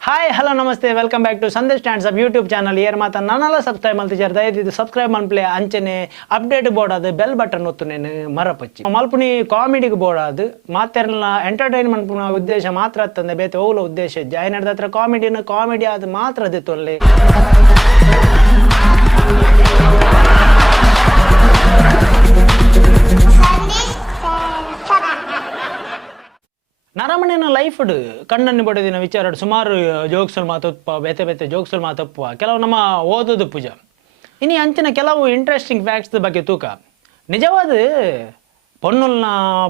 hi hello ನಮಸ್ತೆ welcome back to Sandesh standup YouTube channel ಏರ್ ಮಾತ ನನ್ನೆಲ್ಲ ಸಬ್ಸ್ಕ್ರೈಬ್ ಮಾಡ್ತಿದ್ದಾರೆ ದಯವಿಟ್ಟು ಸಬ್ಸ್ಕ್ರೈಬ್ ಮನ್ಪ್ಲೆ ಅಂಚನೆ ಅಪ್ಡೇಟ್ ಬೋರ್ಡ್ ಅದು ಬೆಲ್ ಬಟನ್ ಒತ್ತು ನೇನು ಮರಪಚ್ಚಿ ಮಲ್ಪುನಿ ಕಾಮಿಡಿಗೆ ಬೋರ್ಡ್ ಅದು ಮಾತೆಲ್ಲ ಎಂಟರ್ಟೈನ್ಮೆಂಟ್ ಉದ್ದೇಶ ಮಾತ್ರ ತಂದೆ ಬೇತೆ ಹೋಗ್ಲ ಉದ್ದೇಶ ಇದ್ದೆ ಐ ನಡೆದ ಹತ್ರ ಕಾಮಿಡಿ ಅದು ಮಾತ್ರ ಅದಿತ್ತು ಅಲ್ಲಿ ನರಮಣಿನ ಲೈಫ್ ಕಣ್ಣನ್ನು ಬಡದಿನ ವಿಚಾರ ಸುಮಾರು ಜೋಕ್ಸಲ್ ಮಾತಪ್ಪ ಬೇತೆ ಬೇತೆ ಜೋಕ್ಸಲ್ ಮಾತಪ್ಪ ಕೆಲವು ನಮ್ಮ ಓದೋದು ಪೂಜಾ ಇನ್ನು ಅಂಚಿನ ಕೆಲವು ಇಂಟ್ರೆಸ್ಟಿಂಗ್ ಫ್ಯಾಕ್ಟ್ಸ್ ಬಗ್ಗೆ ತೂಕ ನಿಜವಾದ ಪೊನ್ನುಲ್ನ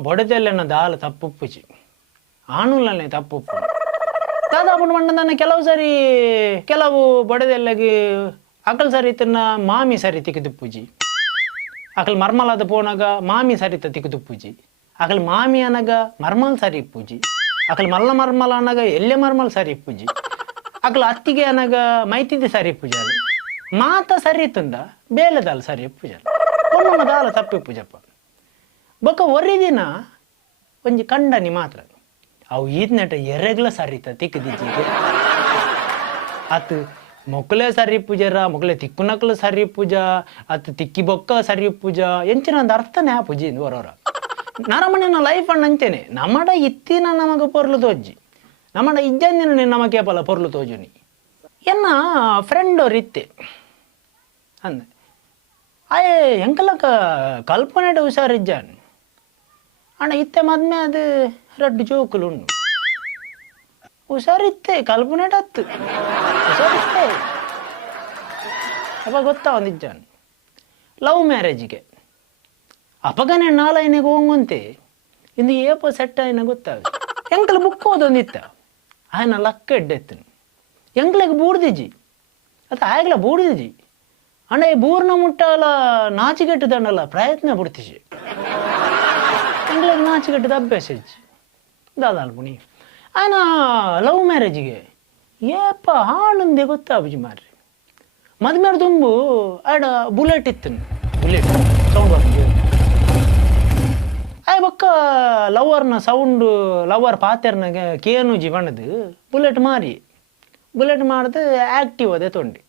ಬೊಡದೆಲ್ಲನ ದಾಲ ತಪ್ಪುಪ್ಪುಜಿ ಆಣುಲ್ನೇ ತಪ್ಪುಪ್ಪು ದಾದಾಪುಣ ಮಂಡನ ಕೆಲವು ಬೊಡದೆಲ್ಲಗೆ ಅಕಲ್ ಸರಿ ತನ್ನ ಮಾಮಿ ಸರಿ ತಿಕ್ಕಿದುಪ್ಪುಜಿ ಅಕಲ್ ಮರ್ಮಲಾದ ಪೋನಾಗ ಮಾಮಿ ಸರಿತ ತಿಕ್ಕಿದುಪ್ಪುಜಿ ಅಕಲ್ ಮಾಮಿ ಅನಗ ಮರ್ಮಲ್ ಸರಿ ಇಪ್ಪುಜಿ ಅಕಲ್ ಮಲ್ಲ ಮರ್ಮಲ ಅನಗ ಎಲ್ಲೆ ಮರ್ಮಲ್ ಸರಿ ಇಪ್ಪುಜಿ ಅಕಲ್ ಅತ್ತಿಗೆ ಅನಗ ಮೈತಿದ್ದಿ ಸರಿ ಇಪ್ಪುಜಿ ಅಲ್ಲಿ ಮಾತ ಸರಿ ಇತ್ತಂದ ಬೇಲೆದಾಲ ಸರಿ ಇಪ್ಪುಜ ಪೊನ್ನಮ್ಮ ದಾಲ ತಪ್ಪು ಇಪ್ಪುಜಪ್ಪ ಬೊಕ್ಕ ಒರಿದಿನ ಒಂಜಿ ಕಂಡನಿ ಮಾತ್ರ ಅವು ಈದ್ನಟ ಎರೆಗ್ಲ ಸರಿತ ತಿಕ್ಕದಿಜ್ಜಿಗೆ ಅತ್ ಮೊಕ್ಕಲೇ ಸರಿ ಪೂಜರ ಮೊಕ್ಕಲೇ ತಿಕ್ಕುನಕ್ಲು ಸರಿ ಪೂಜ ಅತ್ ತಿಕ್ಕಿ ಬೊಕ್ಕ ಸರಿ ಪೂಜ ಎಂಚಿನ ಒಂದು ಅರ್ಥನೇ ಆ ಪೂಜಿ ಹೊರವರ ನರಮಣಿನ ಲೈಫ್ ಅಣ್ಣ ಅಂತೇನೆ ನಮ್ಮಡ ಇತ್ತಿನ ನಮಗೆ ಪೊರ್ಲು ತೋಜಿ ನಮ್ಮಡ ಇಜ್ಜಂದಿನ ನಮಗೆ ಪಲ ಪೊರ್ಲು ತೋಜುನಿ ಎನ್ನ ಫ್ರೆಂಡ್ ಅವ್ರು ಇತ್ತೆ ಅಂದೆ ಆಯೇ ಎಂಕಲಕ ಕಲ್ಪನೆಡ ಹುಷಾರಿಜ್ಜಾನ್ ಅಣ್ಣ ಇತ್ತೆ ಮದ್ಮೆ ಅದು ರಡ್ಡು ಜೋಕುಲು ಉಂಡು ಹುಷಾರಿತ್ತೆ ಕಲ್ಪನೆಡತ್ತು ಹುಷಾರಿತ್ತೆ ಅಪ್ಪ ಗೊತ್ತಾ ಒಂದಿಜ್ಜಾನ್ ಲವ್ ಮ್ಯಾರೇಜಿಗೆ ಅಪಗನೆ ನಾಲೈನಿಗೆ ಹೋಗಂತೆ ಇಂದು ಏಪ ಸೆಟ್ ಆಯ್ನ ಗೊತ್ತಾಗ ಎಂಕಲ್ ಬುಕ್ ಓದೊಂದಿತ್ತ ಆಯ್ನ ಲಕ್ಕ ಎಡ್ಡೆತ್ತನು ಎಂಕ್ಲಿಗೆ ಬೂಡ್ದಿಜಿ ಅದು ಆಗ್ಲ ಬೂಡ್ದಿಜಿ ಅಣ್ಣ ಈ ಬೂರ್ನ ಮುಟ್ಟಲ್ಲ ನಾಚಿಗೆಟ್ಟದಣ್ಣಲ್ಲ ಪ್ರಯತ್ನ ಬಿಡ್ತಿಜಿ ಎಂಕ್ಲಿಗೆ ನಾಚಿಗೆಟ್ಟದ ಅಭ್ಯಾಸ ಇಜ್ಜಿ ದಾದಾಲ್ಪುಣಿ ಆಯ್ನ ಲವ್ ಮ್ಯಾರೇಜಿಗೆ ಏಪ ಹಾಳಂದೆ ಗೊತ್ತಾಬುಜಿ ಮಾರ್ರಿ ಮದ್ಮೇಲೆ ತುಂಬು ಆಡ ಬುಲೆಟ್ ಇತ್ತನು ಬುಲೆಟ್ ಸೌಂಡ್ ಬರ್ತದೆ ಆಯ್ ಬೊಕ್ಕ ಲವರ್ನ ಸೌಂಡು ಲವರ್ ಪಾತೆರ್ನಾಗ ಕೇನು ಜೀವನದು ಬುಲೆಟ್ ಮಾಡಿದು ಆ್ಯಕ್ಟಿವ್ ಅದೇ ತೊಂಡಿ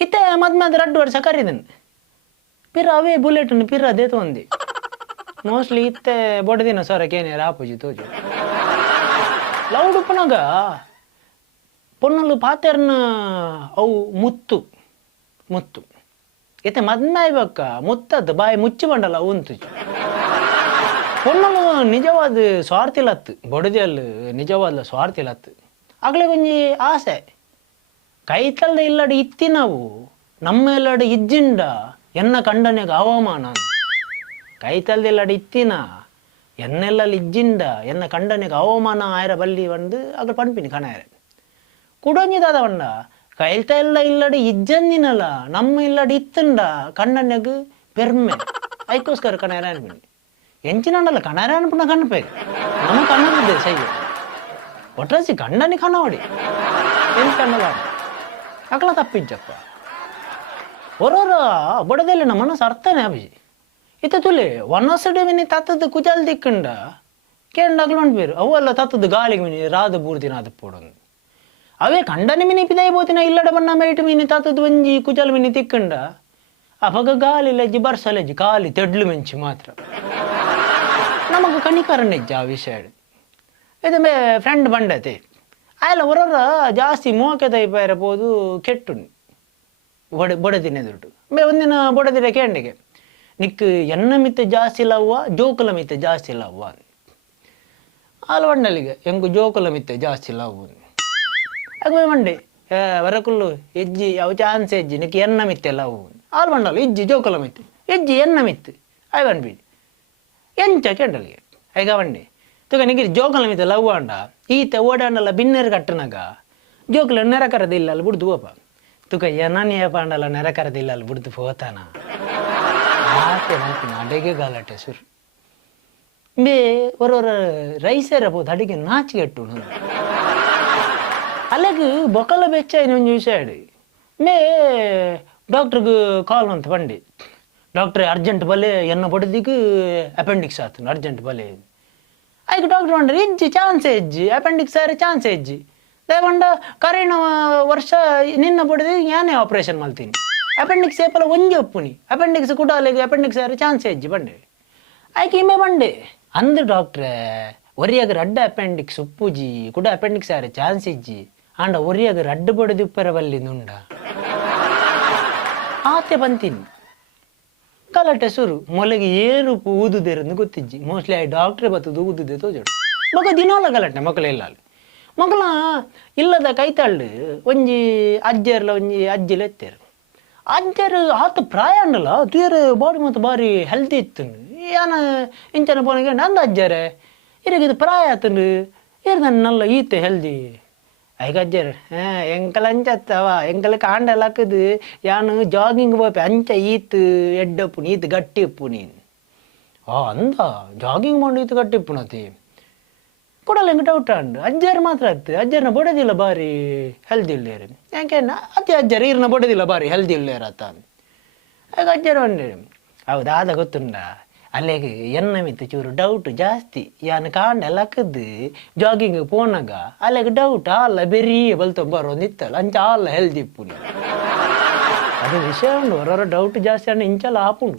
ಇತ್ತೆ ಮದ್ಮದ 2 ವರ್ಷ ಕರೀದನು ಪಿರ ಅವೇ ಬುಲೆಟ್ನ ಪಿರ ಅದೇ ತೊಂದಿ ಮೋಸ್ಟ್ಲಿ ಇತ್ತೆ ಬೊಡದಿನ ಸೊರಕೇನೆ ರಾಪುಜಿ ತೋಜು ಲವ್ ಡುಪ್ಪನಾಗ ಪೊನ್ನಲು ಪಾತೆರ್ನ ಅವು ಮುತ್ತು ಇತ್ತೆ ಮದ್ಮೆ ಆಯ್ಬಕ್ಕ ಮುತ್ತದ್ದು ಬಾಯಿ ಮುಚ್ಚಿ ಬಂಡಲ್ಲ ಉಂತುಜು ಪೊನ್ನಲು ನಿಜವಾದ ಸ್ವಾರ್ಥಿಲತ್ತು ಬೊಡದಿಯಲ್ಲಿ ನಿಜವಾದ ಸ್ವಾರ್ಥಿಲತ್ತು ಆಗ್ಲೇ ಒಂಜಿ ಆಸೆ ಕೈತಲ್ದ ಇಲ್ಲಡ ಇತ್ತಿ ನಾವು ನಮ್ಮ ಎಲ್ಲಡ ಇಜ್ಜಿಂಡ ಎನ್ನ ಕಂಡನೆಗ ಅವಮಾನ ಕೈತಲ್ದ ಇಲ್ಲಡ ಇತ್ತಿನ ಎನ್ನೆಲ್ಲ ಇಜ್ಜಿಂಡ ಎನ್ನ ಕಂಡನೆಗ ಅವಮಾನ ಆಯ್ರ ಬಲ್ಲಿ ಬಂದು ಅಗ್ಲ ಪಂಪಿನಿ ಕಣಾಯರೆ ಕುಡೊಂಜಿದಾದ ಬಂಡ ಕೈಲ್ತ ಎಲ್ಲ ಇಲ್ಲಡ ಇಜ್ಜಂದಿನಲ್ಲ ನಮ್ಮ ಇಲ್ಲಡ ಇತ್ತಂಡ ಕಂಡನೆಗ ಪೆರ್ಮೆ ಐಕೋಸ್ಕರ ಕಣಾಯರ ಅನ್ಬಿನಿ ಎಂಚಿನಲ್ಲ ಕಣಾರ ಅನ್ಪುಣ ಕಣ್ಣಬೇಕು ನಮ್ಮ ಕಣ್ಣದಿದ್ದೆ ಸೈಯ ಒಟ್ರಾಸಿ ಕಣ್ಣನಿ ಕಣ್ಣವಡಿ ಎಂತ ಕಣ್ಣದ ಅಕಲ ತಪ್ಪಿಜ್ಜಪ್ಪ ಹೊರೋರ ಬೊಡದಲ್ಲಿ ನಮ್ಮ ಮನಸ್ಸು ಅರ್ಥನೇ ಅಭಿಜಿ ಇತ್ತ ತುಲಿ ಒನ್ನೊಸಡೆ ಮಿನಿ ತತ್ತದ ಕುಜಲ್ ದಿಕ್ಕಂಡ ಕೇಂಡಾಗ್ಲು ಅನ್ಬೇರು ಅವೆಲ್ಲ ತತ್ತದ ಗಾಳಿಗೆ ಮಿನಿ ರಾದ ಬೂರ್ದಿನ ಅದು ಪೋಡೊಂದು ಅವೇ ಕಂಡನಿ ಮಿನಿ ಪಿದಾಯಿ ಬೋತಿನ ಇಲ್ಲಡ ಬಣ್ಣ ಮೇಯ್ಟು ಮಿನಿ ತತ್ತದ ಒಂಜಿ ಕುಜಲ್ ಮಿನಿ ತಿಕ್ಕಂಡ ಅಪಗ ಗಾಳಿ ಲಜ್ಜಿ ಬರ್ಸಲಜ್ಜಿ ಖಾಲಿ ತೆಡ್ಲು ಮೆಂಚಿ ಮಾತ್ರ ನಮಗೆ ಕಣಿಕರಣ್ಣಿಜ್ಜ ಆ ವಿಷಯ ಇದು ಫ್ರೆಂಡ್ ಬಂಡತೆ ಆಯ್ಲ ಹೊರರ ಜಾಸ್ತಿ ಮೋಕೆ ತೈಪ ಇರಬಹುದು ಕೆಟ್ಟುಂಡು ಬೊಡದಿನ ದುಡ್ಡು ಒಂದಿನ ಬೊಡದಿರ ಕೇಂಡಿಗೆ ನಿಕ್ ಎನ್ನ ಮಿತ್ತೆ ಜಾಸ್ತಿ ಲವ್ವ ಜೋಕುಲ ಮಿತ್ತೆ ಜಾಸ್ತಿ ಲವ್ವ ಆಲ ಬಂಡಲಿಗೆ ಎಂಗು ಜೋಕುಲ ಮಿತ್ತೆ ಜಾಸ್ತಿ ಲವ್ ಆಗ ಮಂಡೆ ವರಕುಲ್ಲು ಎಜ್ಜಿ ಯಾವ ಚಾನ್ಸ್ ಎಜ್ಜಿ ನಿಕ್ ಎನ್ನ ಮಿತ್ತೆ ಲವ್ ಆಲ್ ಬಂಡಲ್ಲ ಇಜ್ಜಿ ಜೋಕುಲ ಮಿತ್ತೆ ಎಜ್ಜಿ ಎನ್ನ ಮಿತ್ತು ಅಯ್ ಬಂದ್ಬಿಡಿ ಎಂಚ ಕೆಂಡಲಿಗೆ ಐಗ ಬಂಡಿ ತುಗ ನಿಗಿರಿ ಜೋಕಲ ಮಿತ ಲವ್ ಅಂಡ ಈತ ಓಡಾಂಡಲ್ಲ ಬಿನ್ನೆರು ಕಟ್ಟನಾಗ ಜೋಕಲ ನೆರಕರದಿಲ್ಲ ಅಲ್ಲಿ ಬಿಡ್ದು ಓಪ ತುಗ ಏನನ್ಯ ಪಾಂಡಲ್ಲ ನೆರಕರದಿಲ್ಲ ಅಲ್ಲಿ ಬಿಡ್ದು ಹೋತಾನ ಆತೆ ನಂತಿನ ಅಡೆಗೆ ಗಾಲಾಟೆ ಸುರು ಬೇ ಒರೊರ ರೈಸೇರ ಹೋದ ಅಡಿಗೆ ನಾಚಿಗೆಟ್ಟು ಅಲ್ಲಿಗೆ ಬೊಕಲ ಬೆಚ್ಚ ಇನ್ನೊಂದು ವಿಷಯ ಮೇ ಡಾಕ್ಟ್ರಿಗೆ ಕಾಲ್ ಅಂತ ಬಂಡಿ ಡಾಕ್ಟ್ರೆ ಅರ್ಜೆಂಟ್ ಬಲೆ ಎನ್ನ ಬಡದಿಗೆ ಅಪೆಂಡಿಕ್ಸ್ ಆತನು ಅರ್ಜೆಂಟ್ ಬಲೆ ಆಯ್ಕೆ ಡಾಕ್ಟ್ರ್ ಬಂಡ್ರೆ ಇಜ್ಜಿ ಚಾನ್ಸ್ ಎಜ್ಜಿ ಅಪೆಂಡಿಕ್ಸ್ ಆರೆ ಚಾನ್ಸ್ ಎಜ್ಜಿ ದೇವಂಡ ಕರೀನ ವರ್ಷ ನಿನ್ನ ಬಡಿದು ಯಾನೇ ಆಪ್ರೇಷನ್ ಮಾಡ್ತೀನಿ ಅಪೆಂಡಿಕ್ಸ್ ಏಪಲ ಒಂಜಿ ಒಪ್ಪುನಿ ಅಪೆಂಡಿಕ್ಸ್ ಕುಡಾಲಿಗೆ ಅಪೆಂಡಿಕ್ಸ್ ಯಾರು ಚಾನ್ಸ್ ಹೆಜ್ಜಿ ಬಂಡೆ ಆಯ್ಕೆ ಇಮೆ ಬಂಡೆ ಅಂದು ಡಾಕ್ಟ್ರೆ ಒರಿಯಾಗ ರಡ್ಡ ಅಪೆಂಡಿಕ್ಸ್ ಉಪ್ಪುಜಿ ಕೂಡ ಅಪೆಂಡಿಕ್ಸ್ ಯಾರು ಚಾನ್ಸ್ ಇಜ್ಜಿ ಆಂಡ ಒರಿಯಾಗ ರಡ್ಡು ಬಡಿದು ಉಪ್ಪರವಲ್ಲಿ ನುಂಡ ಆತೆ ಬಂತೀನಿ ಗಲಾಟೆ ಸುರು ಮೊಲೆಗೆ ಏನು ಊದುದೇರಂದು ಗೊತ್ತಿಜ್ಜಿ ಮೋಸ್ಟ್ಲಿ ಆ ಡಾಕ್ಟ್ರೇ ಬತ್ತದು ಊದುದೆ ತೋಜೋಡು ಮಗ ದಿನಾಲ ಗಲಾಟೆ ಮಕ್ಕಳೆಲ್ಲ ಮಕ್ಕಳ ಇಲ್ಲದ ಕೈತಾಳು ಒಂಜಿ ಅಜ್ಜರ್ಲ ಒಂಜಿ ಅಜ್ಜಿಲ ಎತ್ತೇರು ಅಜ್ಜರು ಆತ ಪ್ರಾಯ ಅಂಡಲ್ಲ ತೂಯರ ಬಾಡಿ ಮತ್ತು ಬಾರಿ ಹೆಲ್ತಿ ಇತ್ತು ಯಾನ ಇಂಚನ ಪೋನಿಗೆ ನಂದು ಅಜ್ಜರೇ ಇರಗಿದು ಪ್ರಾಯ ಆತಂಡು ಇರು ನನ್ನ ನಲ್ಲ ಈತೆ ಹೆಲ್ದಿ ಐಗ ಅಜ್ಜರು ಎಂಕಲ ಅಂಚತ್ತವ ಎಂಕಲ ಕಾಂಡೆಲ್ಲ ಹಾಕದು ಯಾನು ಜಾಗಿಂಗ್ போப்பே ಅಂಚ ಈತು ಎಡ್ಡಪ್ಪು ಈತು ಗಟ್ಟಿ ಉಪ್ಪು ನೀನು ಅಂದ ಜಾಗಿಂಗ್ ಮಾಡಿ ಈತು ಗಟ್ಟಿ ಉಪ್ಪುನತಿ ಕೊಡಲ್ಲ ಹೆಂಗೆ ಡೌಟ್ ಅಂಡು ಅಜ್ಜರು ಮಾತ್ರ ಆಯ್ತು ಅಜ್ಜರನ್ನ ಬಡದಿಲ್ಲ ಬಾರಿ ಹೆಲ್ದಿ ಇಲ್ಲೇರು ಯಾಕೆ ಅತಿ ಅಜ್ಜರು ಇರ್ನ ಬಡದಿಲ್ಲ ಬಾರಿ ಹೆಲ್ದಿ ಇಲ್ಲೇರತ್ತ ಆಗ ಅಜ್ಜರು ಅಂಡೆ ಹೌದು ಆದ ಗೊತ್ತುಂಡ ಅಲ್ಲಿಗೆ ಎನ್ನಮಿತ್ತು ಚೂರು ಡೌಟ್ ಜಾಸ್ತಿ ಯಾನು ಕಾಂಡೆಲ್ಲ ಹಾಕದ್ದು ಜಾಗಿಂಗ್ ಪೋನಾಗ ಅಲ್ಲಿಗೆ ಡೌಟ್ ಅಲ್ಲ ಬೆರೀ ಬಲ್ತ ಬರೋದಿತ್ತಲ್ಲ ಅಂಚ ಅಲ್ಲ ಹೆಲ್ದಿ ಇಪ್ಪುನಿ ಅದು ವಿಷಯ ಉಂಡು ಹೊರ ಡೌಟ್ ಜಾಸ್ತಿ ಅಂಡ ಇಂಚಲ್ಲ ಹಾಪುಂಡು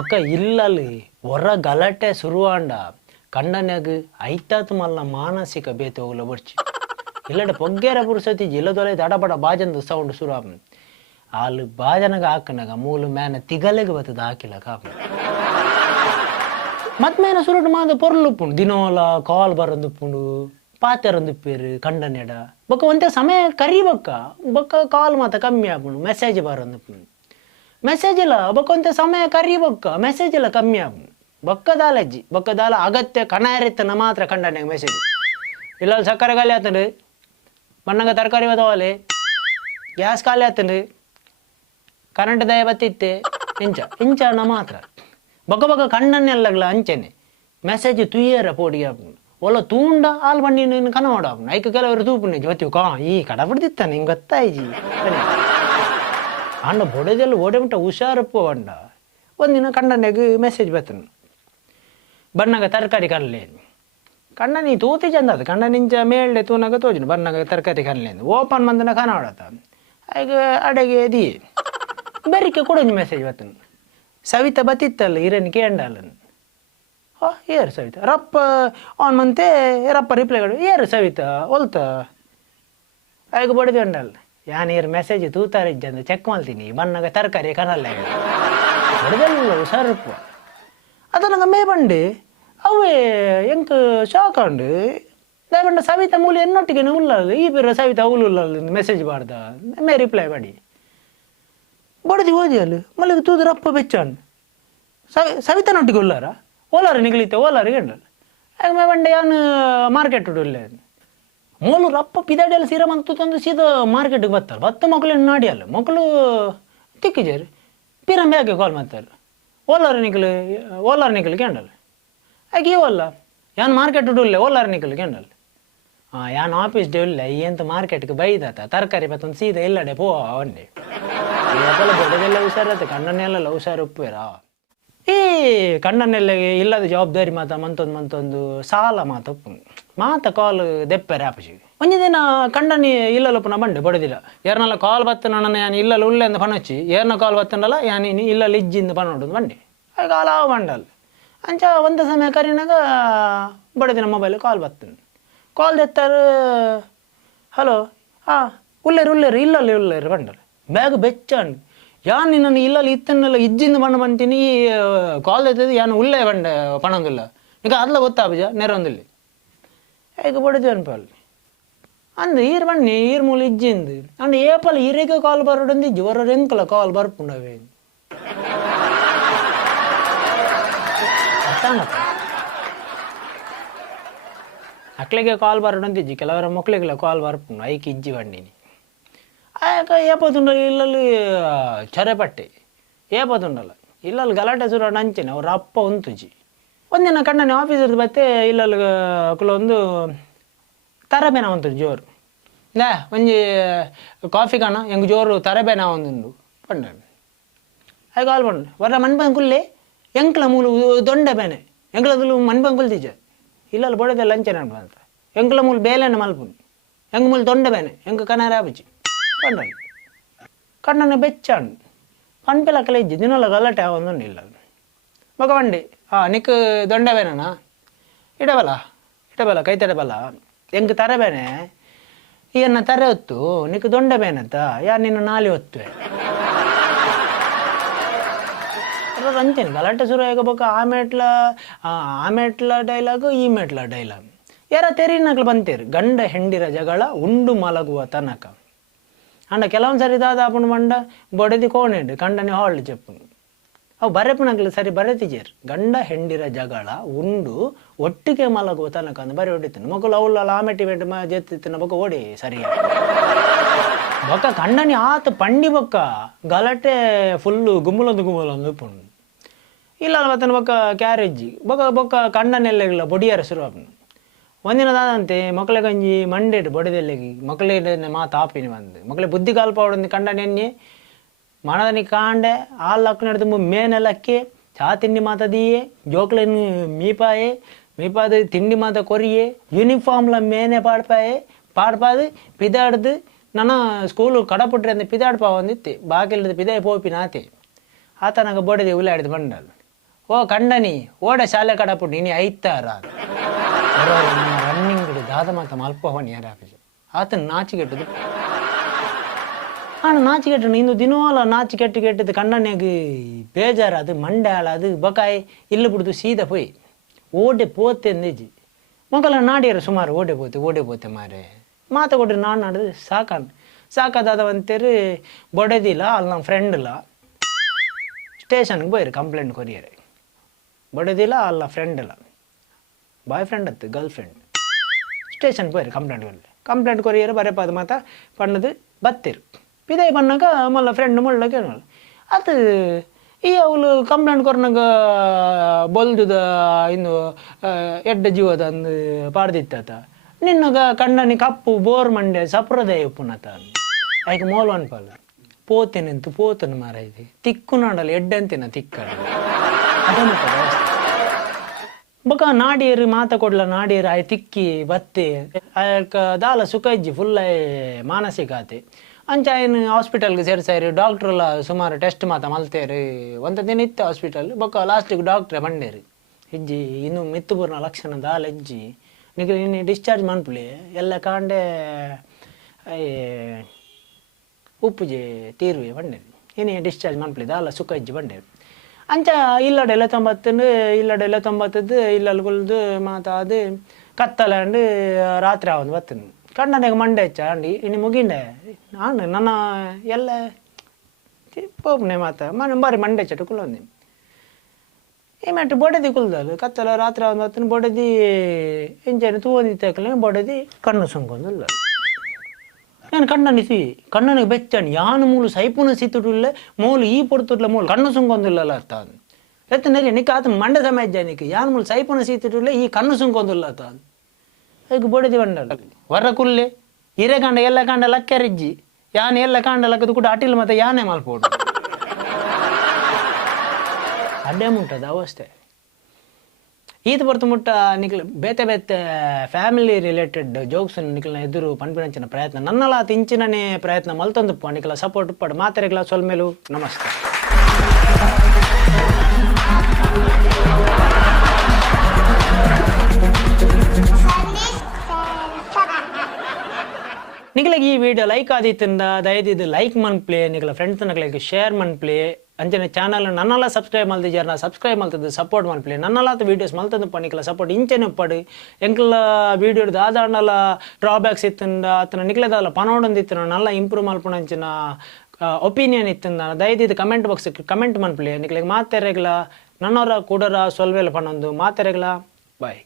ಒಕ್ಕ ಇಲ್ಲಲ್ಲಿ ಹೊರ ಗಲಾಟೆ ಶುರುವಾಂಡ ಕಣ್ಣನ್ಯಾಗ ಐತಾತು ಮಲ್ಲ ಮಾನಸಿಕ ಬೇತೆ ಹೋಗಲ ಬರ್ಚಿ ಇಲ್ಲಡ ಪೊಗ್ಗೇರ ಪುರುಸತಿ ಜಿಲ್ಲದೊಲೆ ದಡಬಡ ಬಾಜಂದು ಸೌಂಡ್ ಶುರು ಅಲ್ಲಿ ಬಾಜನಗ ಹಾಕನಾಗ ಮೂಲು ಮ್ಯಾನ ತಿಗಲೆಗೆ ಬತ್ತದ ಹಾಕಿಲ್ಲ ಕಾಪ ಮತ್ ಮೇನ ಸುರುಡು ಮಾದ ಪೊರ್ಲುಪ್ಪುಂಡು ದಿನೋಲ ಕಾಲ್ ಬರಂದುಪ್ಪುಂಡು ಪಾತೆರಂದುಪ್ಪೇರು ಕಂಡನೆಡ ಬೊಕ್ಕ ಒಂತೆ ಸಮಯ ಕರಿಬೊಕ್ಕ ಬೊಕ್ಕ ಕಾಲ್ ಮಾತ ಕಮ್ಮಿ ಆಪುಂಡು ಮೆಸೇಜ್ ಬರಂದುಪ್ಪುಂಡು ಮೆಸೇಜ್ ಇಲ್ಲ ಬೊಕ್ಕ ಒಂತೆ ಸಮಯ ಕರಿಬೊಕ್ಕ ಮೆಸೇಜ್ ಇಲ್ಲ ಕಮ್ಮಿ ಆಪುಂಡು ಬೊಕ್ಕದಾಲಜ್ಜಿ ಬೊಕ್ಕದಾಲ ಅಗತ್ಯ ಕಣಾರಿತ್ತನ ಮಾತ್ರ ಕಂಡನೆ ಮೆಸೇಜ್ ಇಲ್ಲ ಸಕ್ಕರೆ ಖಾಲಿ ಆತಂಡು ಬಣ್ಣಗ ತರಕಾರಿ ಬದವಾಲೆ ಗ್ಯಾಸ್ ಖಾಲಿ ಆತಂಡು ಕರೆಂಟ್ ದಯ ಬತ್ತಿತ್ತೆ ಇಂಚನ ಮಾತ್ರ ಬೊಕ್ಕ ಬೊಕ್ಕ ಕಣ್ಣನ್ನೆಲ್ಲಗಳ ಅಂಚೆನೆ ಮೆಸೇಜ್ ತುಯ್ಯರ ಪೋಡಿಗೆ ಆಪುಂಡು ಒಲ್ಲ ತೂಂಡ ಹಾಲು ಬಂಡಿ ನೀನು ಕನವಾಡ ಆಪುಂಡು ಐಕ ಕೆಲವರು ತೂಪುಂಡು ಜೊತ್ತಿವು ಕಾ ಈ ಕಡ ಬಿಡ್ದಿತ್ತ ನಿಂಗೆ ಗೊತ್ತಾಯ್ಜಿ ಅಂಡ ಬೊಡೆದೆಲ್ಲ ಓಡೆಬಿಟ್ಟ ಹುಷಾರಪ್ಪ ಅಂಡ ಒಂದಿನ ಕಂಡನ್ಯಾಗ ಮೆಸೇಜ್ ಬರ್ತನು ಬಣ್ಣಗ ತರಕಾರಿ ಕರ್ಲೆ ಕಣ್ಣ ನೀ ತೂತಿ ಚಂದ ಅದು ಕಣ್ಣ ನಿಂಚ ಮೇಳ್ಳೆ ತೂನಾಗ ತೋಜನು ಬಣ್ಣಗ ತರಕಾರಿ ಕರ್ಲೆ ಓಪನ್ ಬಂದನ ಕನವಾಡತ್ತ ಈಗ ಅಡೆಗೆ ದಿ ಬೆರಿಕೆ ಕೊಡೊಂದು ಮೆಸೇಜ್ ಬರ್ತನು ಸವಿತಾ ಬತ್ತಿತ್ತಲ್ಲ ಇರನ್ ಕೇಂಡಲ್ಲನು ಏರು ಸವಿತಾ ರಪ್ಪ ಆನ್ ಮಂತೆ ರಪ್ಪ ರಿಪ್ಲೈ ಕೊಡು ಏರು ಸವಿತಾ ಹೊಲ್ತ ಈಗ ಬಡಿದು ಉಂಡಲ್ಲ ಯಾನು ಏರು ಮೆಸೇಜ್ ತೂತಾರಿಜ್ಜಂದು ಚೆಕ್ ಮಾಡ್ತೀನಿ ಬಣ್ಣಗ ತರಕಾರಿ ಕನಲ್ಲ ಬಡಿದಲ್ಲ ಹುಷಾರಪ್ಪ ಅದು ನಂಗೆ ಮೇ ಬಂಡೆ ಅವೇ ಎಂಕ್ ಶಾಕ್ ಅಂಡು ದಯಬಂಡ ಸವಿತಾ ಮೂಲ ಎನ್ನೊಟ್ಟಿಗೆ ಉಲ್ಲಲ್ಲ ಈ ಬೇರೆ ಸವಿತಾ ಉಲ್ಲ ಮೆಸೇಜ್ ಮಾಡ್ದ ಮೇ ರಿಪ್ಲೈ ಮಾಡಿ ಬಡದಿ ಓದಿ ಅಲ್ಲಿ ಮಲ್ಲಿಗೆ ತೂದು ರಪ್ಪ ಬೆಚ್ಚಂಡು ಸವಿತಾನೊಟ್ಟಿಗೆ ಉಲ್ಲಾರ ಓಲಾರ ನಿಗಲಿತ್ತೆ ಓಲಾರಿಗೆ ಉಂಡಲ್ಲ ಆಗ ಮೇ ಬಂಡೆ ಯಾನು ಮಾರ್ಕೆಟ್ ಉಡ್ಲೆ ಮೂಲು ರಪ್ಪ ಪಿದಾಡಿಯಲ್ಲಿ ಸೀರೆ ಮಂತು ತಂದು ಸೀದಾ ಮಾರ್ಕೆಟ್ಗೆ ಬರ್ತಾರೆ ಬತ್ತ ಮಕ್ಕಳನ್ನ ನಾಡಿ ಅಲ್ಲ ಮಕ್ಕಳು ತಿಕ್ಕಿಜಾರಿ ಪಿರಂ ಯಾಕೆ ಕಾಲ್ ಮಾಡ್ತಾರೆ ಓಲಾರ ನಿಕಲ್ ಕೇಂಡಲ್ ಆಕೆ ಇವಲ್ಲ ಯಾನು ಮಾರ್ಕೆಟ್ ಉಡ್ಲೆ ಓಲಾರ ನಿಕಲ್ ಕೇಂಡಲ್ ಯಾನು ಆಫೀಸ್ ಡೇ ಇಲ್ಲ ಎಂತ ಮಾರ್ಕೆಟ್ಗೆ ಬೈದಾತ ತರಕಾರಿ ಬತ್ತೊಂದು ಸೀದಾ ಎಲ್ಲಡೆ ಪೋ ಅವನ್ನೇ ಬಡದೆಲ್ಲ ಹುಷಾರತ್ತೆ ಕಣ್ಣನ್ನೆಲ್ಲ ಹುಷಾರು ಉಪ್ಪೇರಾ ಈ ಕಣ್ಣನ್ನೆಲ್ಲ ಇಲ್ಲದ ಜವಾಬ್ದಾರಿ ಮಾತ ಮಂತೊಂದು ಸಾಲ ಮಾತಪ್ಪು ಮಾತ ಕಾಲ್ ದೆಪ್ಪರೆ ಆಪಶಿ ಒಂಜಿ ದಿನ ಕಂಡನಿ ಇಲ್ಲಲ್ಲಪ್ಪನ ಬಂಡೆ ಬಡದಿಲ್ಲ ಏರ್ನೆಲ್ಲ ಕಾಲ್ ಬತ್ತ ನನ್ನ ಯಾನು ಇಲ್ಲಲ್ಲ ಉಳ್ಳೆ ಅಂತ ಪಣಚ್ಚಿ ಏರ್ನ ಕಾಲ್ ಬತ್ತನಲ್ಲ ಯಾನು ಇಲ್ಲಲ್ಲ ಇಜ್ಜಿಂದ ಪಣೋಡು ಬಂಡೆ ಆಗ ಅಲಾವ ಬಂಡಲ್ಲ ಅಂಚ ಒಂದು ಸಮಯ ಕರಿನಾಗ ಬಡದಿನ ಮೊಬೈಲ್ ಕಾಲ್ ಬತ್ತನು ಕಾಲ್ ದೆತ್ತಾರು ಹಲೋ ಉಳ್ಳೇರು ಇಲ್ಲಲ್ಲ ಬಂಡಲ್ಲ ಬ್ಯಾಗ್ ಬೆಚ್ಚಂಡು ಯಾನು ನಿನ್ನನ್ನು ಇಲ್ಲಲ್ಲಿ ಇತ್ತನ್ನೆಲ್ಲ ಇಜ್ಜಿಂದ ಬಣ್ಣ ಬಂತೀನಿ ಕಾಲ್ ಎತ್ತದು ಯಾನು ಉಳ್ಳೇ ಬಂಡ ಪಣಂದಿಲ್ಲ ಈಗ ಅದಲ್ಲ ಗೊತ್ತಾಬಜ ನೆರೊಂದಿಲ್ಲ ಈಗ ಬಡಿದು ಅನ್ಪಲ್ಲಿ ಅಂದು ಈರು ಬಣ್ಣಿ ಈರು ಮೂಲ ಇಜ್ಜಿಂದು ಅಂಡ್ ಏಪಲ್ ಈರೆಗೆ ಕಾಲ್ ಬರೋಡಂದು ಇಜ್ಜಿ ಹೊರ ಎಂಕಲ ಕಾಲ್ ಬರ್ಪುಂಡವೇ ಅಕ್ಳಿಗೆ ಕಾಲ್ ಬರೋಡಂದಿಜ್ಜಿ ಕೆಲವರ ಮಕ್ಳಿಗೆಲ್ಲ ಕಾಲ್ ಬರ್ಪುಂಡು ಐಕ್ ಇಜ್ಜಿ ಬಣ್ಣಿನಿ ಆಗ ಏಪತ್ತುಂಡಲ್ಲ ಇಲ್ಲಲ್ಲಿ ಚರೆಪಟ್ಟೆ ಏಪತ್ತುಂಡಲ್ಲ ಇಲ್ಲಲ್ಲಿ ಗಲಾಟೆ ಸುರ ಅಂಚೆನೆ ಅವ್ರ ಅಪ್ಪ ಉಂತುಜಿ ಒಂದಿನ ಕಣ್ಣನೆ ಆಫೀಸರ್ದು ಬತ್ತೆ ಇಲ್ಲಲ್ಲಿ ಒಂದು ತರಬೇನ ಉಂಟು ಜೋರು ಒಂಜಿ ಕಾಫಿ ಕಾಣ ಹೆಂಗೆ ಜೋರು ತರಬೇನ ಒಂದುಂಡು ಪಂಡ ಆಗ ಕಾಲ್ ಪಂಡು ವರ್ರ ಮನ್ಪಂಕುಲ್ಲೆ ಎಂಕ್ಲ ಮೂಲು ದೊಂಡೆ ಬೇನೆ ಎಂಕ್ಲದಲು ಮನ್ಪಂಕುಲ್ತಿಜ ಇಲ್ಲಲ್ಲಿ ಬಡದೆ ಲಂಚನೆ ಅಂತ ಎಂಕ್ಲ ಮೂಲು ಬೇಲೆನ ಮಲ್ಪುಂಡು ಎಂಗ ಮುಲ್ ದೊಂಡೆ ಬೇನೆ ಎಂಗ ಕನಾರೆ ಆಪುಜಿ ಪಂಡಲ್ ಕಣ್ಣನೆ ಬೆಚ್ಚಾಂಡು ಪನ್ಪೆಲಕ್ಕಲ ಇಜ್ಜಿ ದಿನಲ್ಲ ಗಲಾಟೆ ಆಗೊಂದು ಇಲ್ಲ ಮಗ ಬಂಡಿ ನಿಕ್ ದೊಂಡೆ ಬೇನನಾ ಇಡಬಲ್ಲ ಕೈ ತಡಬಲ್ಲ ಎಂಗ ತರಬೇನೆ ಈಯನ್ನ ತರೆ ಹೊತ್ತು ನಿಕ್ ದೊಂಡೆ ಬೇನತ್ತ ಯಾರು ನಿನ್ನ ನಾಲಿ ಹೊತ್ತುವೆ ಅಂತೇನೆ ಗಲಾಟೆ ಶುರು ಆಗಬೇಕು ಆ ಮೆಟ್ಲ ಡೈಲಾಗು ಈ ಮೆಟ್ಲ ಡೈಲಾಗ್ ಯಾರ ತೆರಿನಕ್ಲು ಬಂತೇರು ಗಂಡ ಹೆಂಡಿರ ಜಗಳ ಉಂಡು ಮಲಗುವ ತನಕ ಅಂಡ ಕೆಲವೊಂದು ಸರಿ ದಾದಾಪುಣ ಮಂಡ ಬೊಡೆದಿ ಕೋಣೆಂಡು ಕಂಡನೆ ಹಾಳು ಚೆಪ್ಪುನು ಅವು ಬರೆಪುನಕ್ಲು ಸರಿ ಬರೆತಿಜೇರು ಗಂಡ ಹೆಂಡಿರ ಜಗಳ ಉಂಡು ಒಟ್ಟಿಗೆ ಮಲಗುವ ತನಕ ಅಂದು ಬರಿ ಹೊಡಿತಾನೆ ಮಕ್ಕಳು ಅವಳು ಆಮೆಟಿ ವೆಂಟ್ ಜೆತ್ತಿನ ಬೊಕ್ಕ ಓಡಿ ಸರಿಯಾಗಿ ಬೊಕ್ಕ ಕಂಡನಿ ಆತ ಪಂಡಿ ಬೊಕ್ಕ ಗಲಾಟೆ ಫುಲ್ಲು ಗುಮ್ಮಲೊಂದು ಪುಂಡು ಇಲ್ಲ ಮತ್ತನ ಬೊಕ್ಕ ಕ್ಯಾರೇಜಿ ಬೊಕ್ಕ ಕಂಡನೆಲ್ಲ ಬೊಡಿಯಾರ ಶುರು ಆಪನು ಒಂದಿನದಾದಂತೆ ಮಕ್ಕಳ ಗಂಜಿ ಮಂಡೇಡು ಬೊಡೆದೆಲ್ಲೆಗಿ ಮಕ್ಕಳಿಗೆ ಮಾತು ಆಪಿನಿ ಬಂದು ಮಕ್ಕಳಿಗೆ ಬುದ್ಧಿ ಕಾಲ್ಪವಡೊಂದು ಕಂಡನೆನ್ನೆ ಮನದನಿ ಕಾಂಡೆ ಹಾಲು ಲಕ್ಕ ನಡೆದು ಮೇನೆಲ್ಲಕ್ಕೆ ಚಾ ತಿಂಡಿ ಮಾತದಿಯೇ ಜೋಕ್ಳನ್ನು ಮೀಪಾದ ತಿಂಡಿ ಮಾತ ಕೊರಿಯೇ ಯೂನಿಫಾರ್ಮ್ಲ ಮೇನೆ ಪಾಡ್ಪಾದು ಪಿದಾಡ್ದು ನನ್ನ ಸ್ಕೂಲು ಕಡಪುಟ್ರೆ ಅಂತ ಪಿದಾಡ್ಪಾ ಒಂದಿತ್ತೆ ಬಾಕಿಲ್ದ ಪಿದಾಯ ಪೋಪಿನಾತೆ ಆತನಾಗ ಬೊಡೆದೆ ಉಲಾಡಿದು ಬಂಡಲ್ ಓ ಕಂಡನಿ ಓಡ ಶಾಲೆ ಕಡಪುಟ್ಟು ಇನಿ ಐತಾರ ರನ್ನಿಂಗ್ ದಾದ ಮಾತ ಮಲ್ಪವನಿ ಯಾರಾಪಿಸು ಆತನ ನಾಚಿಕೆಟ್ಟದು ನಾಚಿಕೆಟ್ಟು ಇಂದು ದಿನೋಲ ನಾಚಿಕೆಟ್ಟು ಕಣ್ಣನೆಗೆ ಬೇಜಾರು ಅದು ಮಂಡ್ಯಾಳ ಅದು ಬಕಾಯಿ ಇಲ್ಲ ಬಿಡ್ದು ಸೀದಾ ಪೋಯ್ ಓಡೆ ಪೋತೆ ಅಂದೇಜಿ ಮಕ್ಕಳ ನಾಡಿಯರು ಸುಮಾರು ಓಡೆ ಪೋತೆ ಮಾರೆ ಮಾತ ಕೊಡ್ರಿ ನಾನು ನಾಡಿದ್ರೆ ಸಾಕಾದಂತೇರಿ ಬೊಡೆದಿಲ್ಲ ಅಲ್ಲಿ ನಮ್ಮ ಫ್ರೆಂಡ್ ಇಲ್ಲ ಸ್ಟೇಷನ್ಗೆ போயிரு ಕಂಪ್ಲೇಂಟ್ ಕೊರಿಯರೆ ಬೊಡೆದಿಲ್ಲ ಅಲ್ಲ ಫ್ರೆಂಡ್ ಇಲ್ಲ ಬಾಯ್ ಫ್ರೆಂಡ್ ಅತ್ತು ಗರ್ಲ್ ಫ್ರೆಂಡ್ ಸ್ಟೇಷನ್ போயிரு ಕಂಪ್ಲೇಂಟ್ ಕೊರಿಯರೆ ಬರೆಪಾದ ಮಾತ ಪಣ್ಣದು ಬತ್ತಿರು ಪಿದಾಯಿ ಬನ್ನಾಗ ಮಲ್ಲ ಫ್ರೆಂಡ್ ಮುಳ್ಳಗೆ ಅದು ಈ ಅವಳು ಕಂಪ್ಲೇಂಟ್ ಕೊರ್ನಾಗ ಬೊಲ್ದುದ ಇನ್ನು ಎಡ್ಡ ಜೀವದ ಅಂದು ಪಾಡ್ದಿತ್ತ ನಿನ್ನಗ ಕಣ್ಣನಿ ಕಪ್ಪು ಬೋರ್ ಮಂಡೆ ಸಪ್ರದಾಯ ಉಪ್ಪುನತ ಆಯ್ಕೆ ಮೋಲ್ ಅನ್ಪಲ್ಲ ಪೋತೆನೆಂತು ಪೋತನು ಮಾರ ಇದೆ ತಿಕ್ಕು ನಾಡಲ್ಲ ಎಡ್ಡಂತಿನ ತಿಕ್ಕಡ ಬೊಕ ನಾಡಿಯರು ಮಾತ ಕೊಡ್ಲ ನಾಡಿಯರು ಆಯ್ ತಿಕ್ಕಿ ಬತ್ತೆ ದಾಲ ಸುಖ ಇಜ್ಜಿ ಫುಲ್ ಮಾನಸಿಕ ಆತೆ ಅಂಚ ಏನು ಹಾಸ್ಪಿಟಲ್ಗೆ ಸೇರ್ಸಾರಿ ಡಾಕ್ಟ್ರೆಲ್ಲ ಸುಮಾರು ಟೆಸ್ಟ್ ಮಾತ ಮಲ್ತೇರಿ ಒಂದು ದಿನ ಇತ್ತು ಹಾಸ್ಪಿಟಲ್ ಬೊಕ್ಕ ಲಾಸ್ಟಿಗೆ ಡಾಕ್ಟ್ರೆ ಬಂಡೇರಿ ಇಜ್ಜಿ ಇನ್ನು ಮಿತ್ತುಪೂರ್ಣ ಲಕ್ಷಣ ದಾಲ ಇಜ್ಜಿ ನಿಮಗೆ ಇನ್ನು ಡಿಸ್ಚಾರ್ಜ್ ಮನ್ಪುಲಿ ಎಲ್ಲ ಕಾಂಡೆ ಉಪ್ಪುಜಿ ತೀರುವೆ ಬಂಡೇರಿ ಇನ್ನು ಡಿಸ್ಚಾರ್ಜ್ ಮನ್ಪುಲಿ ದಾಲ ಸುಖ ಇಜ್ಜಿ ಬಂಡೇರಿ ಅಂಚ ಇಲ್ಲಡೆ 90 ಇಲ್ಲಲ್ಗುಲ್ದು ಮಾತಾದು ಕತ್ತಲಾಂಡು ರಾತ್ರಿ ಆವಂದು ಬತ್ತನು ಕಣ್ಣನೆಗೆ ಮಂಡೆ ಹೆಚ್ಚ ಅಂಡಿ ಇನ್ನು ಮುಗಿಂಡೆ ನಾನು ನನ್ನ ಎಲ್ಲ ಪೋಪ್ನೆ ಮಾತ ಬಾರಿ ಮಂಡೆ ಹೆಚ್ಚ ಕುಲೊಂದು ಈ ಮೆಟ್ಟು ಬೊಡೆದಿ ಕುಲ್ದಲು ಕತ್ತಲ ರಾತ್ರಿ ಆವಂದು ಬತ್ತನು ಬೊಡೆದಿ ಇಂಚೇನು ತೂವೊಂದಿ ತಕ್ಕಲೆ ಬೊಡೆದಿ ಕಣ್ಣು ಸುಂಕೊಂದಿಲ್ಲ ನಾನು ಕಣ್ಣನಿಗೆ ಬೆಚ್ಚಣಿ ಯಾನು ಮೂಲು ಸೈಪುನ ಸಿತ್ತುಟುಲ್ಲ ಮೂಲು ಈ ಪೊಡ್ತುಟ್ಲ ಮೂಲು ಕಣ್ಣು ಸುಂಕೊಂದಿಲ್ಲ ಅರ್ಥ ಎತ್ತನಲ್ಲಿ ನಿಕ್ಕ ಆತ ಮಂಡೆ ಸಮಯ ನಿಕ್ಕೆ ಯಾನು ಮೂಲು ಸೈಪುನ ಸಿತ್ತುಟುಲ್ಲ ಈ ಕಣ್ಣು ಸುಂಕೊಂದಿಲ್ಲ ಅರ್ಥ ಅದಕ್ಕೆ ಬೊಡೆದಿ ಬಂಡಲ್ಲ ವರ ಕುಲ್ಲೆ ಹಿರೇ ಕಾಂಡ ಎಲ್ಲ ಕಾಂಡ ಲಕ್ಕೆರಿಜ್ಜಿ ಯಾನು ಎಲ್ಲ ಕಾಂಡ ಲಕ್ಕದು ಕೂಡ ಅಟಿಲ್ ಮತ್ತೆ ಯಾನೇ ಮಲ್ಪೋಡು ಅಡ್ಡೆ ಮುಟ್ಟದ ಅವಸ್ಥೆ ಈತ ಬರ್ತು ಮುಟ್ಟ ನಿಖಲ್ ಬೇತೆ ಫ್ಯಾಮಿಲಿ ರಿಲೇಟೆಡ್ ಜೋಕ್ಸ್ ನಿಖಲ್ನ ಎದುರು ಪನ್ಪಿನಂಚಿನ ಪ್ರಯತ್ನ ನನ್ನಲ್ಲ ತಿಂಚಿನನೇ ಪ್ರಯತ್ನ ಮಲ್ತೊಂದುಪ್ಪ ನಿಖಲ ಸಪೋರ್ಟ್ ಪಡ್ ಮಾತೆರೆಗ್ಲ ಸೊಲ್ಮೇಲು ನಮಸ್ತೆ ನಿಖಲಿಗೆ ಈ ವಿಡಿಯೋ ಲೈಕ್ ಆದಿತ್ತಿಂದ ದಯದಿದ್ದು ಲೈಕ್ ಮನ್ಪ್ಲೇ ನಿಖಲ ಫ್ರೆಂಡ್ಸ್ ನಗಲಿಗೆ ಶೇರ್ ಮನ್ಪ್ಲೇ ಅಂಚನೆ ಚಾನಲ್ ನನ್ನಲ್ಲ ಸಬ್ಸ್ಕ್ರೈಬ್ ಮಲ್ತಿದ್ದಾರ ಸಬ್ಸ್ಕ್ರೈಬ್ ಮಲ್ತದ್ದು ಸಪೋರ್ಟ್ ಮಲ್ಪ್ಲೇ ನನ್ನಲ್ಲಾತ ವೀಡಿಯೋಸ್ ಮಲ್ತಂದು ಪಣಿಕಲ ಸಪೋರ್ಟ್ ಇಂಚೆನೆ ಪಡು ಎಂಕಲ ವೀಡಿಯೋದ ಆದಾಂಡಲ ಡ್ರಾಬ್ಯಾಕ್ಸ್ ಇತ್ತಂದ ಅತನ ನಿಖಲೆದಲ್ಲ ಪನೋಡೊಂದಿತ್ತು ನಲ್ಲ ಇಂಪ್ರೂವ್ ಮಲ್ಪುಣಂಚಿನ ಒಪಿನಿಯನ್ ಇತ್ತಂದ ದಯದಿದ್ದು ಕಮೆಂಟ್ ಬಾಕ್ಸ್ ಕಮೆಂಟ್ ಮನ್ಪ್ಲೇ ನಿಖಲಿಗೆ ಮಾತೆರೆಗ್ಲ ನನ್ನವರ ಕೂಡರ ಸೊಲ್ವೆಲ್ಲ ಪಣೊಂದು ಮಾತೆರೆಗ್ಲ ಬಾಯ್